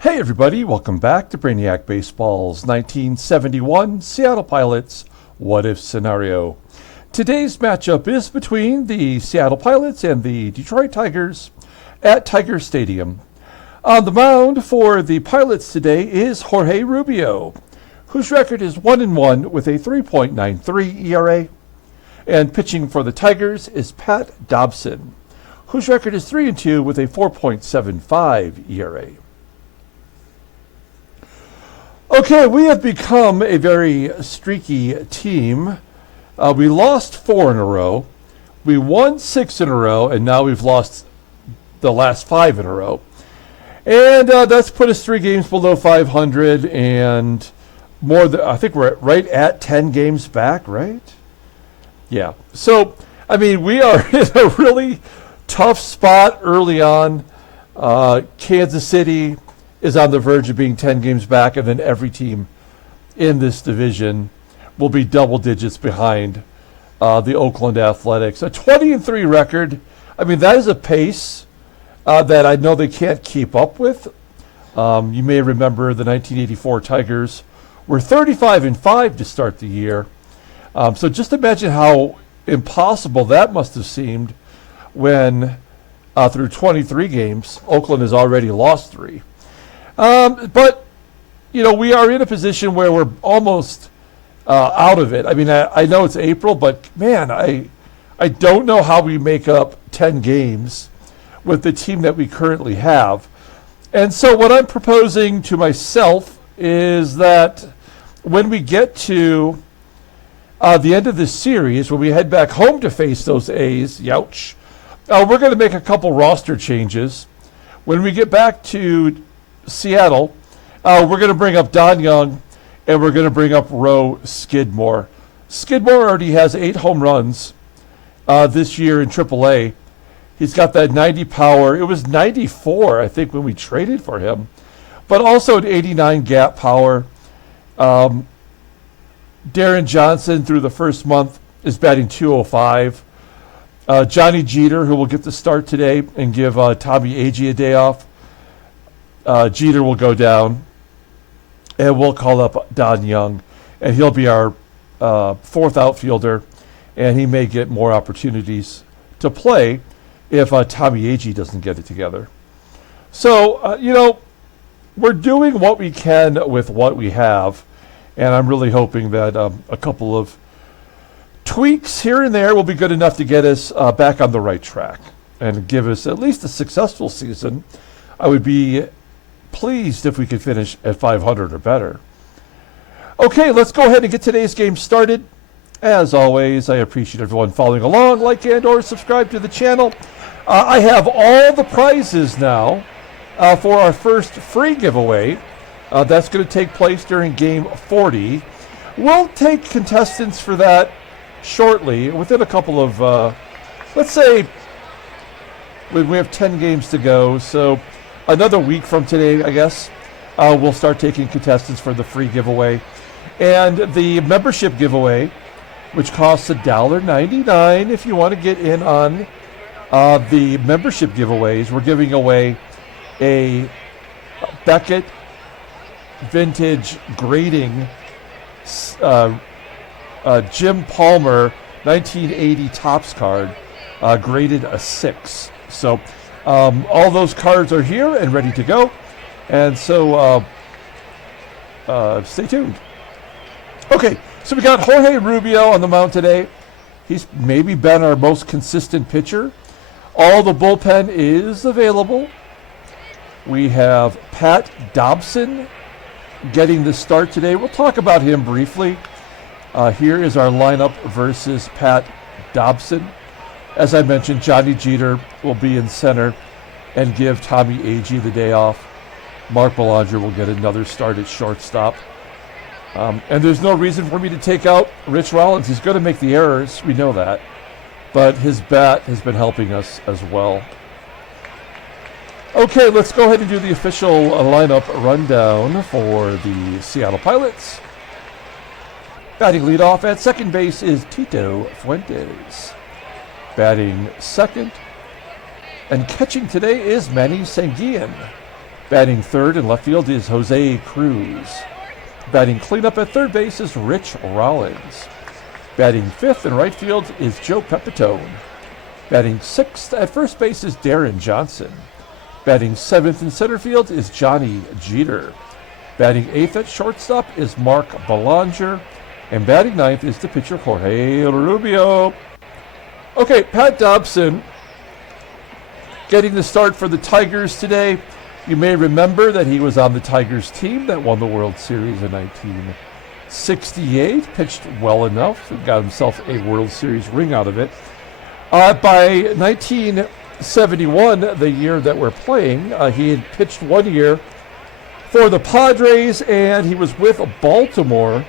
Hey everybody, welcome back to Brainiac Baseball's 1971 Seattle Pilots What If Scenario. Today's matchup is between the Seattle Pilots and the Detroit Tigers at Tiger Stadium. On the mound for the Pilots today is Jorge Rubio, whose record is 1-1 with a 3.93 ERA. And pitching for the Tigers is Pat Dobson, whose record is 3-2 with a 4.75 ERA. Okay, we have become a very streaky team. We lost 4 in a row. We won 6 in a row, and now we've lost the last 5 in a row. And that's put us 3 games below 500, and more than, I think we're right at 10 games back, right? Yeah. So, I mean, we are in a really tough spot early on. Kansas City is on the verge of being 10 games back, and then every team in this division will be double digits behind the Oakland Athletics. A 20-3 record, I mean, that is a pace that I know they can't keep up with. You may remember the 1984 Tigers were 35-5 to start the year. So just imagine how impossible that must have seemed when through 23 games, Oakland has already lost 3. But, you know, we are in a position where we're almost out of it. I mean, I know it's April, but, man, I don't know how we make up 10 games with the team that we currently have. And so what I'm proposing to myself is that when we get to the end of this series, when we head back home to face those A's, youch, we're going to make a couple roster changes. When we get back to Seattle, we're going to bring up Don Young, and we're going to bring up Roe Skidmore. Skidmore already has 8 home runs this year in AAA. He's got that 90 power. It was 94, I think, when we traded for him, but also an 89 gap power. Deron Johnson, through the first month, is batting 205. Johnny Jeter, who will get the start today and give Tommy Agee a day off. Jeter will go down, and we'll call up Don Young, and he'll be our 4th outfielder, and he may get more opportunities to play if Tommy Agee doesn't get it together. So, you know, we're doing what we can with what we have, and I'm really hoping that a couple of tweaks here and there will be good enough to get us back on the right track and give us at least a successful season. I would be pleased if we could finish at 500 or better. Okay, let's go ahead and get today's game started. As always, I appreciate everyone following along, like and or subscribe to the channel. I have all the prizes now for our first free giveaway. That's going to take place during game 40. We'll take contestants for that shortly, within a couple of, let's say, we have 10 games to go, so another week from today, I guess, we'll start taking contestants for the free giveaway. And the membership giveaway, which costs $1.99 if you want to get in on the membership giveaways. We're giving away a Beckett Vintage Grading Jim Palmer 1980 Topps card, graded a 6. So all those cards are here and ready to go, and so stay tuned. Okay, so we got Jorge Rubio on the mound today. He's maybe been our most consistent pitcher. All the bullpen is available. We have Pat Dobson getting the start today. We'll talk about him briefly. Here is our lineup versus Pat Dobson. As I mentioned, Johnny Jeter will be in center and give Tommy Agee the day off. Mark Belanger will get another start at shortstop. And there's no reason for me to take out Rich Rollins. He's going to make the errors. We know that. But his bat has been helping us as well. Okay, let's go ahead and do the official lineup rundown for the Seattle Pilots. Batting leadoff at second base is Tito Fuentes. Batting second and catching today is Manny. Batting third in left field is Jose Cruz. Batting cleanup at third base is Rich Rollins. Batting fifth in right field is Joe Pepitone. Batting sixth at first base is Deron Johnson. Batting seventh in center field is Johnny Jeter. Batting eighth at shortstop is Mark Belanger. And batting ninth is the pitcher Jorge Rubio. Okay, Pat Dobson getting the start for the Tigers today. You may remember that he was on the Tigers team that won the World Series in 1968. Pitched well enough and got himself a World Series ring out of it. By 1971, the year that we're playing, he had pitched 1 year for the Padres, and he was with Baltimore.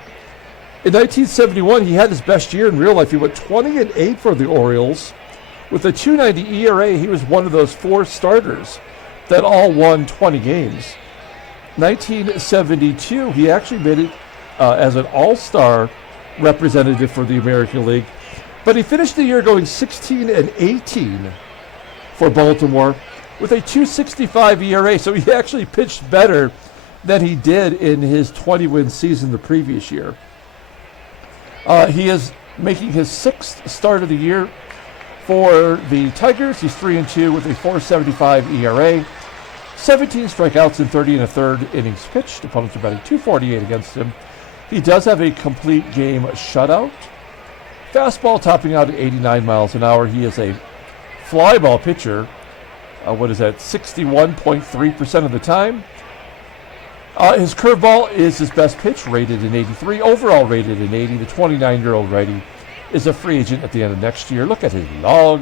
In 1971, he had his best year in real life. He went 20-8 for the Orioles. With a 2.90 ERA, he was one of those four starters that all won 20 games. 1972, he actually made it as an all-star representative for the American League. But he finished the year going 16-18 for Baltimore with a 2.65 ERA. So he actually pitched better than he did in his 20-win season the previous year. He is making his sixth start of the year for the Tigers. He's 3-2 with a 4.75 ERA. 17 strikeouts in 30 1/3 innings pitched. Opponents are batting .248 against him. He does have a complete game shutout. Fastball topping out at 89 miles an hour. He is a fly ball pitcher. 61.3% of the time. His curveball is his best pitch, rated in 83. Overall rated in 80. The 29-year-old righty is a free agent at the end of next year. Look at his log.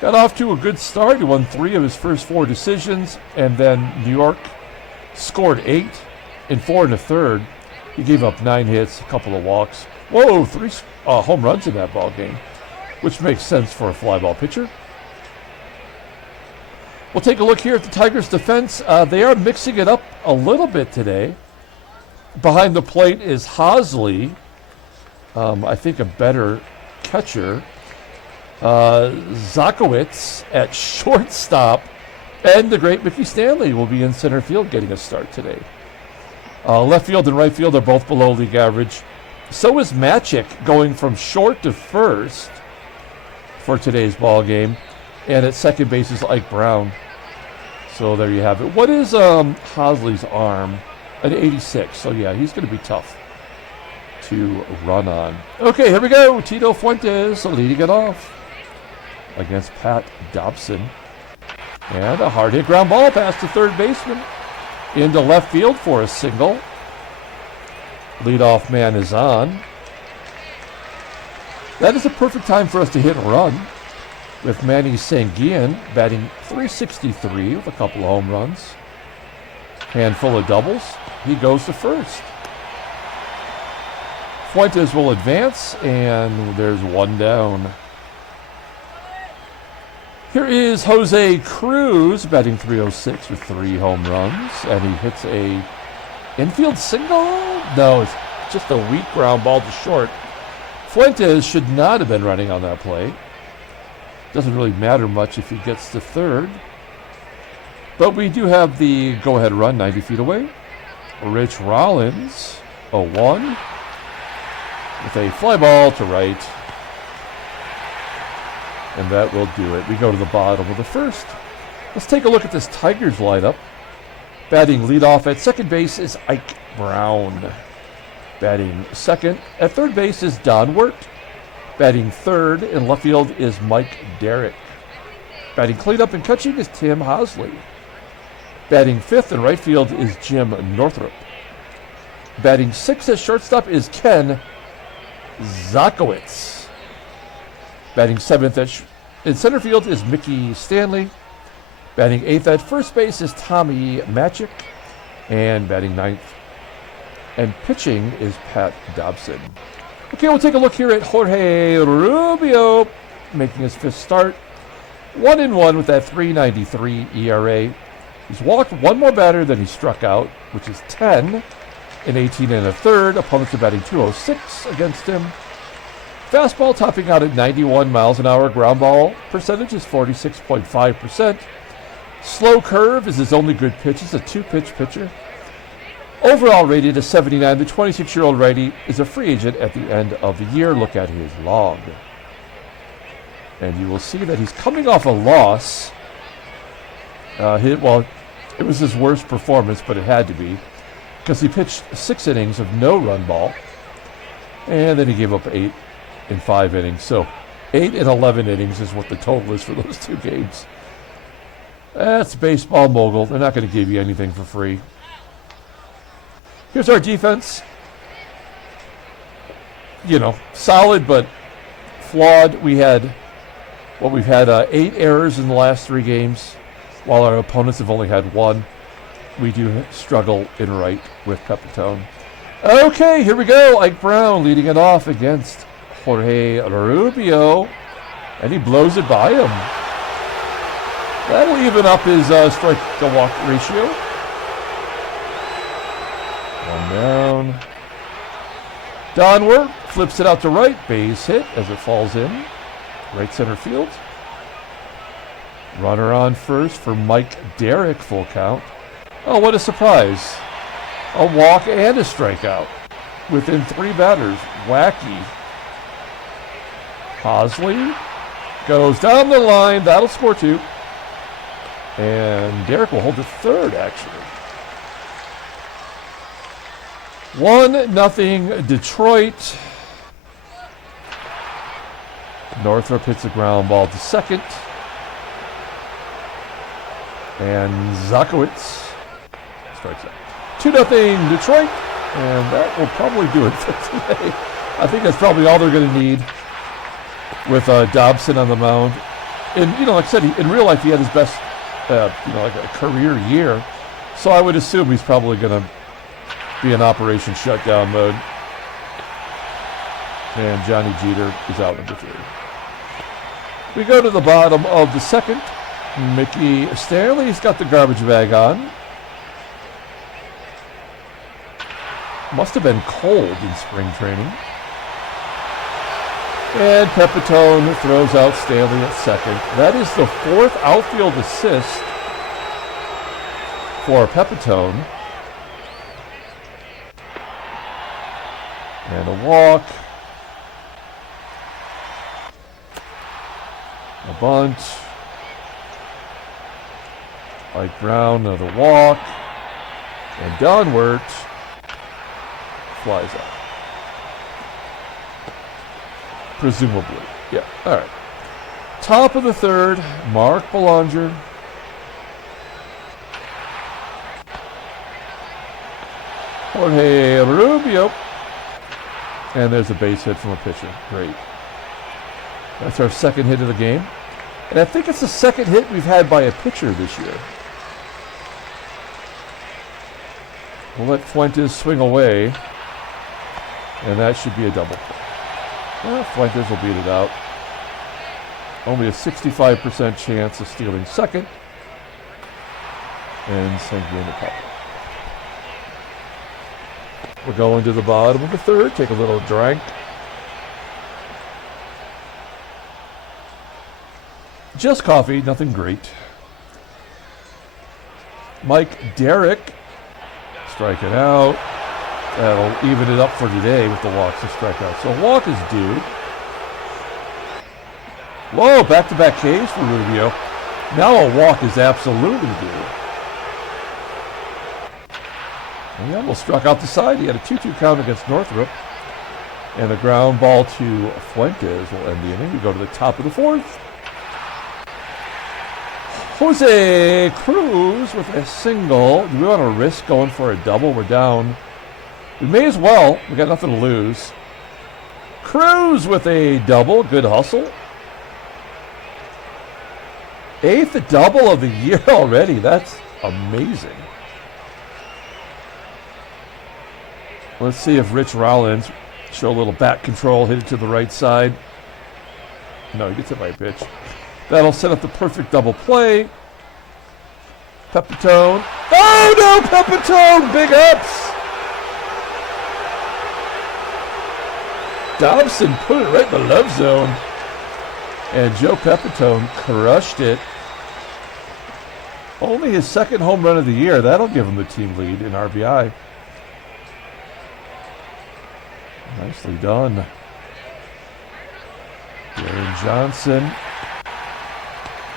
Got off to a good start. He won 3 of his first 4 decisions, and then New York scored 8 in 4 1/3. He gave up 9 hits, a couple of walks. Whoa, 3 home runs in that ball game, which makes sense for a fly ball pitcher. We'll take a look here at the Tigers' defense. They are mixing it up a little bit today. Behind the plate is HOSLEY, I think a better catcher. SZOTKIEWICZ at shortstop, and the great Mickey Stanley will be in center field getting a start today. Left field and right field are both below league average. So is MATCHICK going from short to first for today's ball game, and at second base is Ike Brown. So there you have it. What is HOSLEY's arm? An 86. So yeah, he's going to be tough to run on. Okay, here we go. Tito Fuentes leading it off against Pat Dobson. And a hard hit ground ball past the third baseman into left field for a single. Leadoff man is on. That is a perfect time for us to hit and run with Manny SANGUILLEN batting .363 with a couple of home runs. Handful of doubles. He goes to first. Fuentes will advance, and there's one down. Here is Jose Cruz batting .306 with 3 home runs, and he hits a infield single? No, it's just a weak ground ball to short. Fuentes should not have been running on that play. Doesn't really matter much if he gets to third. But we do have the go-ahead run 90 feet away. Rich Rollins, a 1. With a fly ball to right. And that will do it. We go to the bottom of the first. Let's take a look at this Tigers lineup. Batting leadoff at second base is Ike Brown. Batting second at third base is Don WERT. Batting third in left field is Mike Derrick. Batting cleanup and catching is Tim HOSLEY. Batting fifth in right field is Jim Northrup. Batting sixth at shortstop is Ken SZOTKIEWICZ. Batting seventh in center field is Mickey Stanley. Batting eighth at first base is Tommy MATCHICK. And batting ninth and pitching is Pat Dobson. Okay, we'll take a look here at Jorge Rubio making his 5th start. 1-1 with that .393 ERA. He's walked 1 more batter than he struck out, which is 10 in 18 1/3. Opponents are batting .206 against him. Fastball topping out at 91 miles an hour. Ground ball percentage is 46.5%. Slow curve is his only good pitch. He's a 2-pitch pitcher. Overall rated as 79. The 26-year-old righty is a free agent at the end of the year. Look at his log. And you will see that he's coming off a loss. Well, it was his worst performance, but it had to be, because he pitched 6 innings of no run ball, and then he gave up 8 in 5 innings. So 8 in 11 innings is what the total is for those 2 games. That's baseball mogul. They're not going to give you anything for free. Here's our defense. You know, solid but flawed. We've had 8 errors in the last 3 games, while our opponents have only had 1. We do struggle in right with Pepitone. Okay, here we go. Ike Brown leading it off against Jorge Rubio, and he blows it by him. That'll even up his strike-to-walk ratio. 1 down. Donward flips it out to right. Base hit as it falls in. Right center field. Runner on first for Mike Derrick, full count. Oh, what a surprise. A walk and a strikeout within 3 batters. Wacky. HOSLEY goes down the line. That'll score 2. And Derrick will hold the 3rd, actually. 1-0 Detroit. Northrup hits a ground ball to second. And SZOTKIEWICZ strikes out. 2-0 Detroit. And that will probably do it for today. I think that's probably all they're going to need with Dobson on the mound. And, like I said, in real life, he had his best, like a career year. So I would assume he's probably going to be in operation shutdown mode. And Johnny Jeter is out number 3. We go to the bottom of the second. Mickey Stanley's got the garbage bag on. Must have been cold in spring training. And Pepitone throws out Stanley at second. That is the 4th outfield assist for Pepitone. And a walk. A bunt. Ike Brown, another walk. And Donward flies out. Presumably. Yeah, all right. Top of the 3rd, Mark Belanger. Jorge Rubio. And there's a base hit from a pitcher. Great. That's our 2nd hit of the game. And I think it's the 2nd hit we've had by a pitcher this year. We'll let Fuentes swing away. And that should be a double play. Well, Fuentes will beat it out. Only a 65% chance of stealing second. And SANGUILLEN the couple. We're going to the bottom of the 3rd. Take a little drink. Just coffee, nothing great. Mike Derrick striking out. That'll even it up for today with the walks and strikeouts. So a walk is due. Whoa, back-to-back Ks for Rubio. Now a walk is absolutely due. And he almost struck out the side. He had a 2-2 count against Northrup. And the ground ball to Fuentes will end the inning. We go to the top of the 4th. Jose CRUZ with a single. Do we want to risk going for a double? We're down. We may as well. We got nothing to lose. CRUZ with a double. Good hustle. 8th double of the year already. That's amazing. Let's see if Rich Rollins show a little bat control, hit it to the right side. No, he gets it by a pitch. That'll set up the perfect double play. Pepitone. Oh no, Pepitone! Big ups! Dobson put it right in the love zone. And Joe Pepitone crushed it. Only his second home run of the year. That'll give him the team lead in RBI. Nicely done. Deron Johnson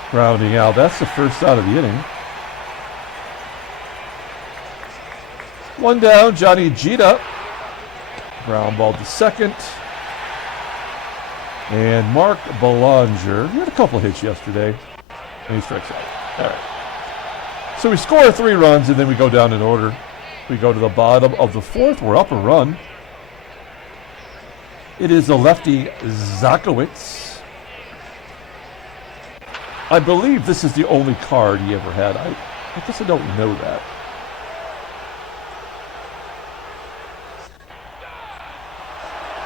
grounding out. That's the first out of the inning. One down, Johnny Gita. Ground ball to second. And Mark Belanger, he had a couple hits yesterday, and he strikes out. All right. So we score 3 runs, and then we go down in order. We go to the bottom of the 4th. We're up a run. It is the lefty SZOTKIEWICZ. I believe this is the only card he ever had. I guess I don't know that.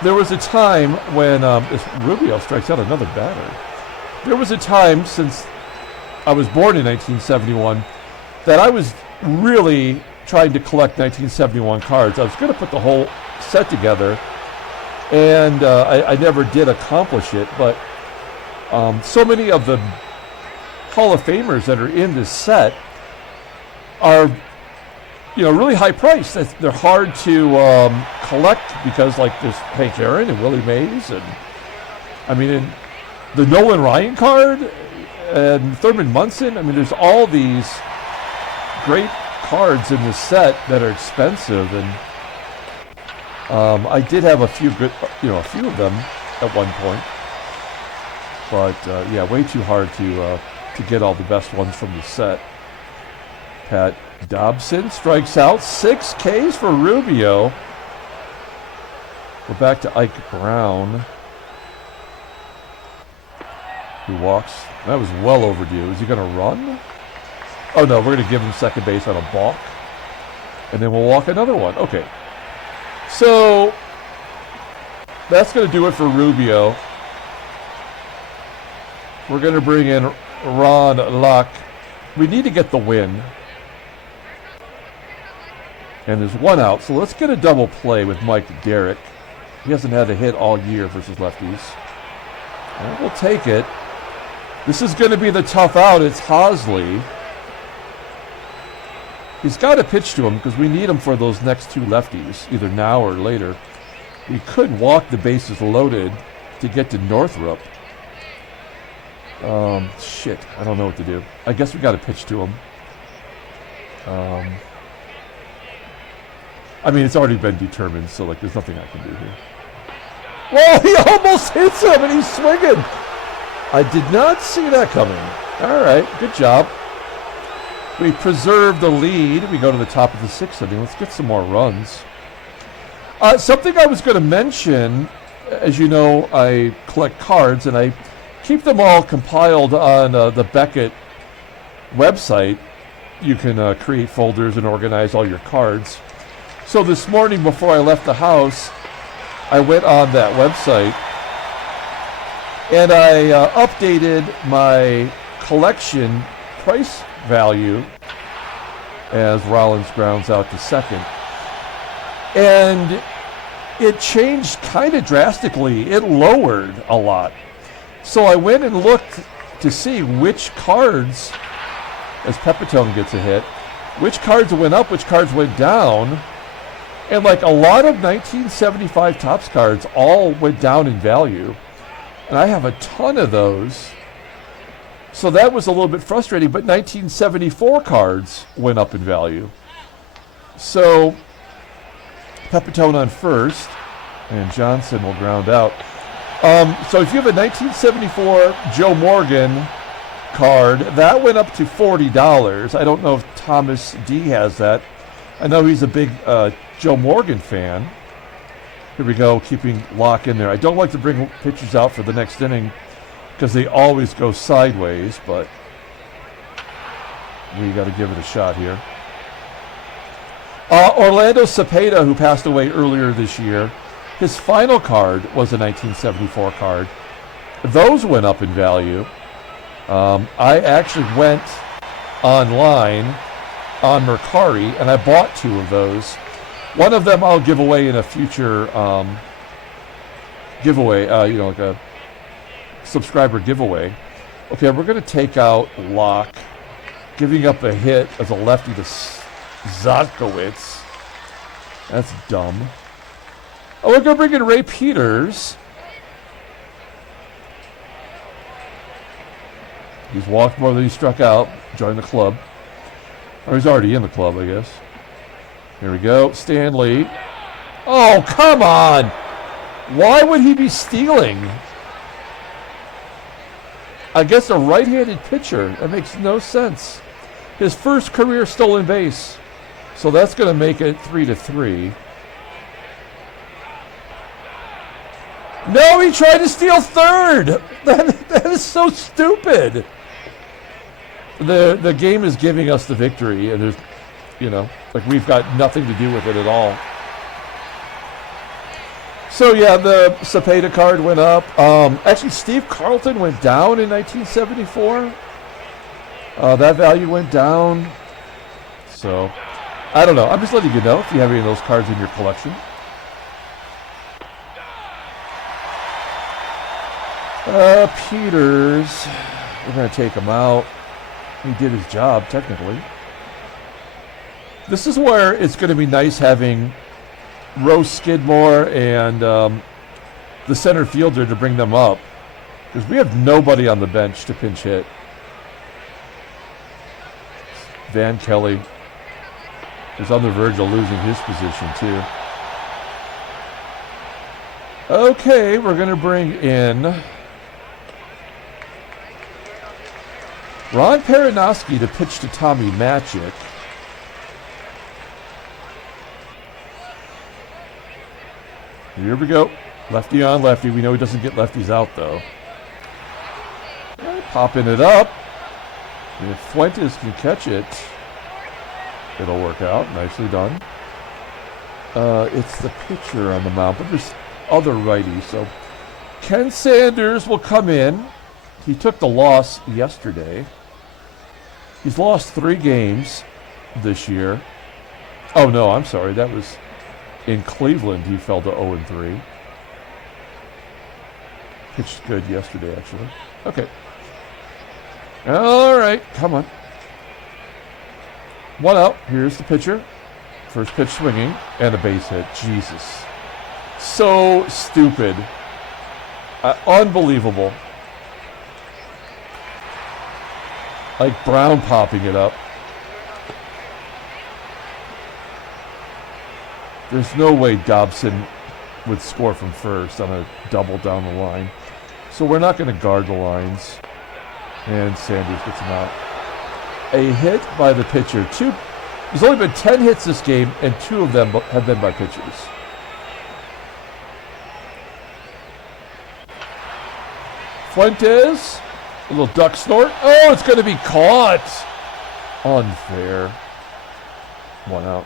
There was a time when Rubio strikes out another batter. There was a time since I was born in 1971 that I was really trying to collect 1971 cards. I was going to put the whole set together, and I never did accomplish it. But so many of the Hall of Famers that are in this set are, really high priced. They're hard to collect because, like, there's Hank Aaron and Willie Mays, and in the Nolan Ryan card and Thurman Munson. There's all these great cards in this set that are expensive, and I did have a few good, a few of them at one point. But yeah, way too hard to get all the best ones from the set. Pat Dobson strikes out. 6 Ks for Rubio. We're back to Ike Brown, who walks. That was well overdue. Is he going to run? Oh, no, we're going to give him second base on a balk. And then we'll walk another one. Okay. So that's going to do it for Rubio. We're going to bring in Ron Luck. We need to get the win. And there's 1 out, so let's get a double play with Mike Derrick. He hasn't had a hit all year versus lefties. And we'll take it. This is going to be the tough out. It's HOSLEY. He's got to pitch to him because we need him for those next 2 lefties, either now or later. We could walk the bases loaded to get to Northrup. Shit, I don't know what to do. I guess we got to pitch to him. It's already been determined, so there's nothing I can do here. Whoa, he almost hits him, and he's swinging. I did not see that coming. All right, good job. We preserve the lead. We go to the top of the 6th inning. Let's get some more runs. Something I was going to mention, as you know, I collect cards, and I keep them all compiled on the Beckett website. You can create folders and organize all your cards. So this morning before I left the house, I went on that website and I updated my collection price value as Rollins grounds out to second. And it changed kind of drastically. It lowered a lot. So I went and looked to see which cards, as Pepitone gets a hit, which cards went up, which cards went down. And a lot of 1975 Topps cards all went down in value. And I have a ton of those. So that was a little bit frustrating, but 1974 cards went up in value. So Pepitone on first, and Johnson will ground out. So if you have a 1974 Joe Morgan card, that went up to $40. I don't know if Thomas D has that. I know he's a big Joe Morgan fan. Here we go, keeping Locke in there. I don't like to bring pitchers out for the next inning because they always go sideways, but we got to give it a shot here. Orlando Cepeda, who passed away earlier this year, his final card was a 1974 card. Those went up in value. I actually went online on Mercari, and I bought 2 of those. One of them I'll give away in a future giveaway, like a subscriber giveaway. Okay, we're going to take out Locke Giving up a hit as a lefty to SZOTKIEWICZ. That's dumb. Oh, we're going to bring in Ray Peters. He's walked more than he struck out. Joined the club. Or he's already in the club, I guess. Here we go. STANLEY. Oh, come on. Why would he be stealing? I guess a right-handed pitcher. That makes no sense. His first career stolen base. So that's going to make it 3-3. No, he tried to steal third. That is so stupid. The game is giving us the victory, and there's, you know, like we've got nothing to do with it at all. So yeah, the Cepeda card went up. Actually, Steve Carlton went down in 1974. That value went down. So I don't know. I'm just letting you know if you have any of those cards in your collection. Peters, we're going to take him out. He did his job, technically. This is where it's going to be nice having Rose Skidmore and the center fielder to bring them up. Because we have nobody on the bench to pinch hit. Van Kelly is on the verge of losing his position, too. Okay, we're going to bring in Ron Peranowski to pitch to Tommy Matchick. Here we go. Lefty on lefty. We know he doesn't get lefties out, though. Popping it up. If Fuentes can catch it, it'll work out. Nicely done. It's the pitcher on the mound, but there's other righties. So Ken Sanders will come in. He took the loss yesterday. He's lost 3 games this year. Oh, no, I'm sorry. That was in Cleveland. He fell to 0-3. Pitched good yesterday, actually. Okay. All right, come on. 1 out. Here's the pitcher. First pitch swinging and a base hit. Jesus. So stupid. Unbelievable. Like Brown popping it up. There's no way Dobson would score from first on a double down the line. So we're not going to guard the lines. And Sanders gets him out. A hit by the pitcher. There's only been 10 hits this game, and 2 of them have been by pitchers. Fuentes. A little duck snort. Oh, it's going to be caught. Unfair. 1 out.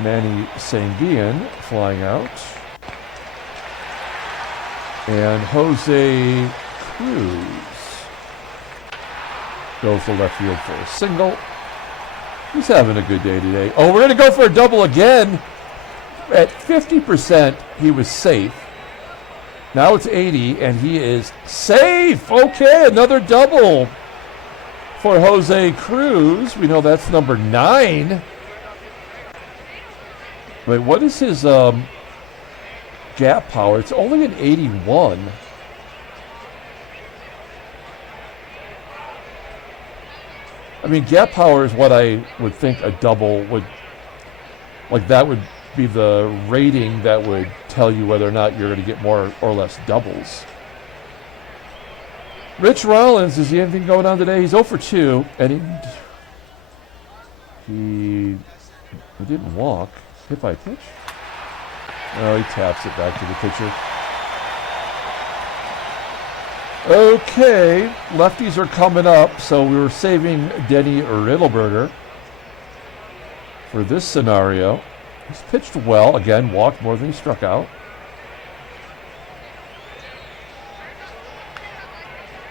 Manny SANGUILLEN flying out. And Jose CRUZ goes to left field for a single. He's having a good day today. Oh, we're going to go for a double again. At 50%, he was safe. Now it's 80, and he is safe. Okay, another double for Jose CRUZ. We know that's number 9. Wait, what is his gap power? It's only an 81. I mean, gap power is what I would think a double would, like that would be the rating that would tell you whether or not you're going to get more or less doubles. Rich Rollins, is he anything going on today? He's 0 for 2, and he didn't walk. Hit by a pitch? Oh, he taps it back to the pitcher. Okay, lefties are coming up, so we were saving Denny Riddleberger for this scenario. He's pitched well. Again, walked more than he struck out.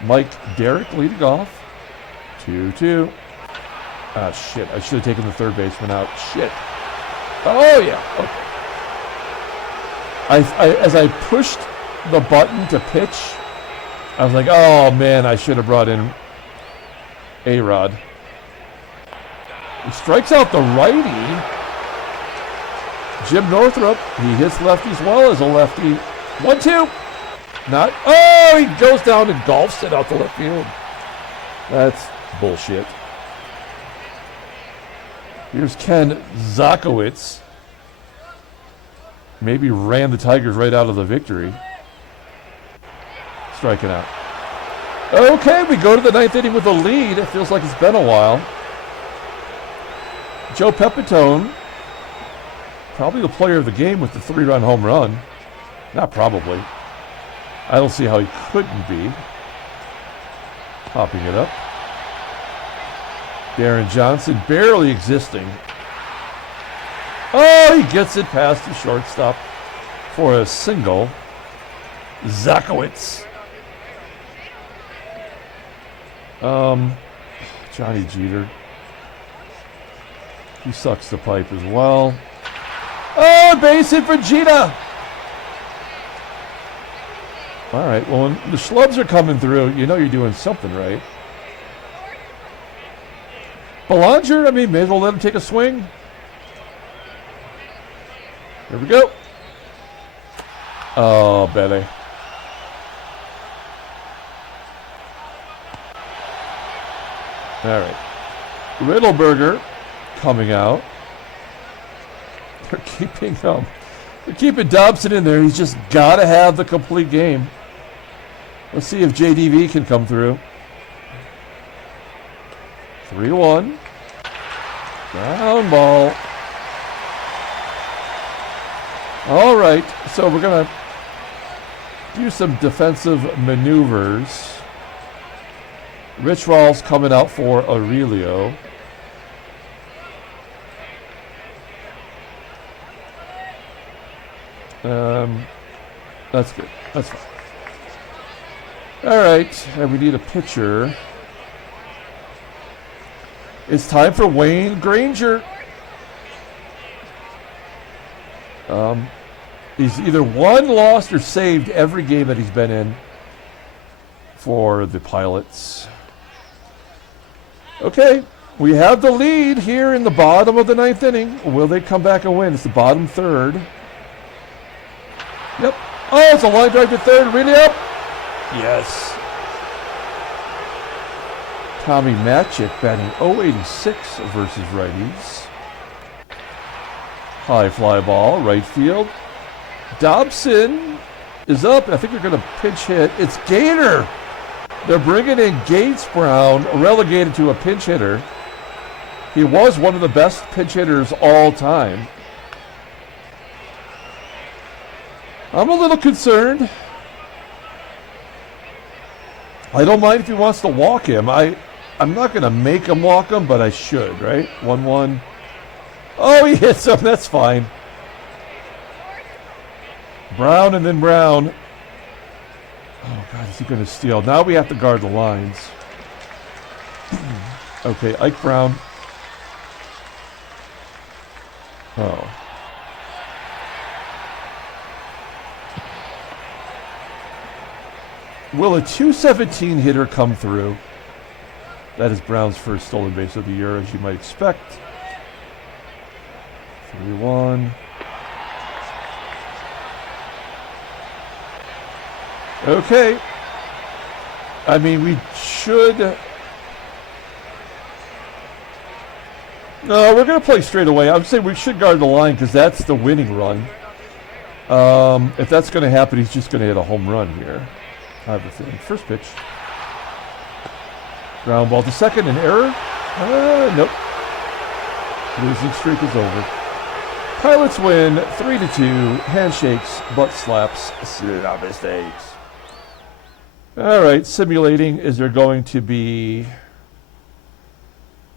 Mike Derrick leading off. 2-2. Ah, shit. I should have taken the third baseman out. Shit. Oh, yeah. Okay. As I pushed the button to pitch, I was like, oh, man, I should have brought in A-Rod. He strikes out the righty. Jim Northrup, he hits lefty as well as a lefty. 1-2. Not. Oh, he goes down and golfs it out to left field. That's bullshit. Here's Ken SZOTKIEWICZ. Maybe ran the Tigers right out of the victory. Striking out. Okay, we go to the ninth inning with a lead. It feels like it's been a while. Joe PEPITONE, probably the player of the game with the 3-run home run. Not probably. I don't see how he couldn't be. Popping it up. Deron Johnson barely existing. Oh, he gets it past the shortstop for a single. SZOTKIEWICZ. Johnny Jeter. He sucks the pipe as well. Oh, base hit for Jeter. All right, well, when the schlubs are coming through, you know you're doing something right. Belanger, I mean, may as well let him take a swing. Here we go. Oh, Betty. All right. Riddleberger coming out. They're keeping Dobson in there. He's just got to have the complete game. Let's see if JDV can come through. 3-1. Ground ball. All right, so we're going to do some defensive maneuvers. Rich Rawls coming out for Aurelio. That's good. That's fine. All right, and we need a pitcher. It's time for Wayne Granger. He's either won, lost, or saved every game that he's been in for the Pilots. Okay, we have the lead here in the bottom of the ninth inning. Will they come back and win? It's the bottom third. Yep. Oh, it's a line drive to third. Really up? Yes. Tommy Matchick batting .086 versus righties. High fly ball, right field. Dobson is up. I think they're going to pinch hit. It's Gator. They're bringing in Gates Brown, relegated to a pinch hitter. He was one of the best pinch hitters all time. I'm a little concerned. I don't mind if he wants to walk him. I'm not going to make him walk him, but I should, right? 1-1. Oh, he hits him. That's fine. Brown and then Brown. Oh, God, is he going to steal? Now we have to guard the lines. Okay, Ike Brown. Oh. Will a 217 hitter come through? That is Brown's first stolen base of the year, as you might expect. 3-1. Okay. I mean, we should... No, we're going to play straight away. I'm saying we should guard the line because that's the winning run. If that's going to happen, he's just going to hit a home run here. I have a feeling. First pitch. Ground ball to second, an error? Nope. Losing streak is over. Pilots win 3-2. Handshakes, butt slaps, slap mistakes. All right, simulating. Is there going to be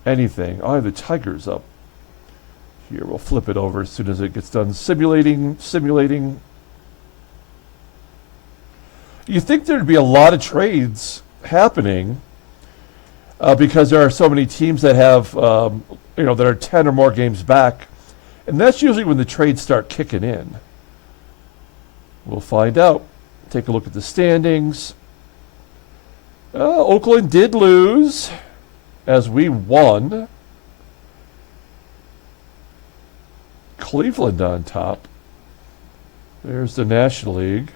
anything? I have the Tigers up. Here, we'll flip it over as soon as it gets done. Simulating. You think there'd be a lot of trades happening because there are so many teams that have, that are 10 or more games back. And that's usually when the trades start kicking in. We'll find out. Take a look at the standings. Oakland did lose. as we won. Cleveland on top. There's the National League.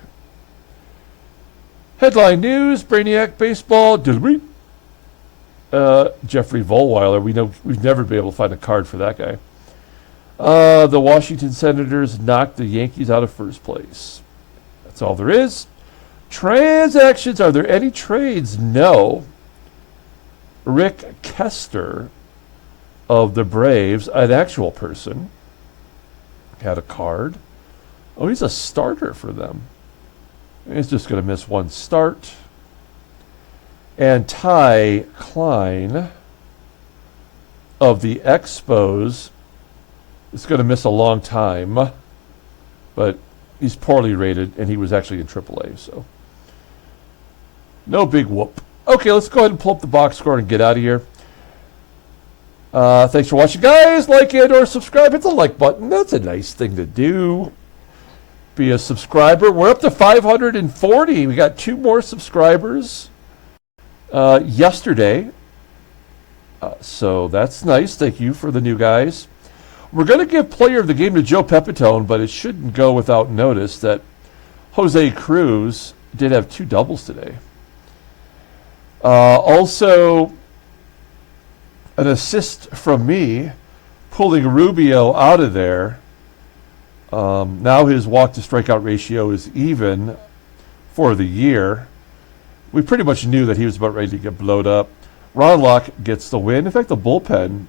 Headline news, Brainiac baseball. DERRICK. Jeffrey Vollweiler. We know we've never been able to find a card for that guy. The Washington Senators knocked the Yankees out of first place. That's all there is. Transactions. Are there any trades? No. Rick Kester of the Braves, an actual person, had a card. Oh, he's a starter for them. He's just going to miss one start. And Ty Klein of the Expos is going to miss a long time, but he's poorly rated, and he was actually in AAA, so no big whoop. Okay, let's go ahead and pull up the box score and get out of here. Thanks for watching, guys. Like it or subscribe. Hit the like button. That's a nice thing to do. Be a subscriber. We're up to 540. We got 2 more subscribers yesterday. So that's nice. Thank you for the new guys. We're going to give player of the game to Joe Pepitone, but it shouldn't go without notice that Jose CRUZ did have 2 doubles today. Also, an assist from me, pulling Rubio out of there. Now his walk to strikeout ratio is even for the year. We pretty much knew that he was about ready to get blowed up. Ron Locke gets the win. In fact, the bullpen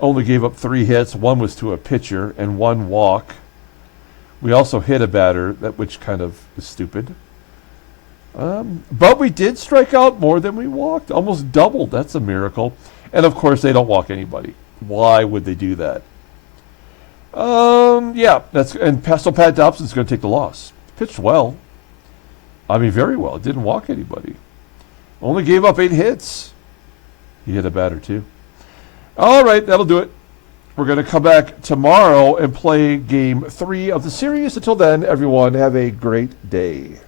only gave up 3 hits. 1 was to a pitcher and 1 walk. We also hit a batter, which kind of is stupid. But we did strike out more than we walked. Almost doubled. That's a miracle. And, of course, they don't walk anybody. Why would they do that? Yeah. So Pat Dobson's going to take the loss. Pitched well. I mean, very well. Didn't walk anybody. Only gave up 8 hits. He hit a batter, too. All right, that'll do it. We're going to come back tomorrow and play Game 3 of the series. Until then, everyone, have a great day.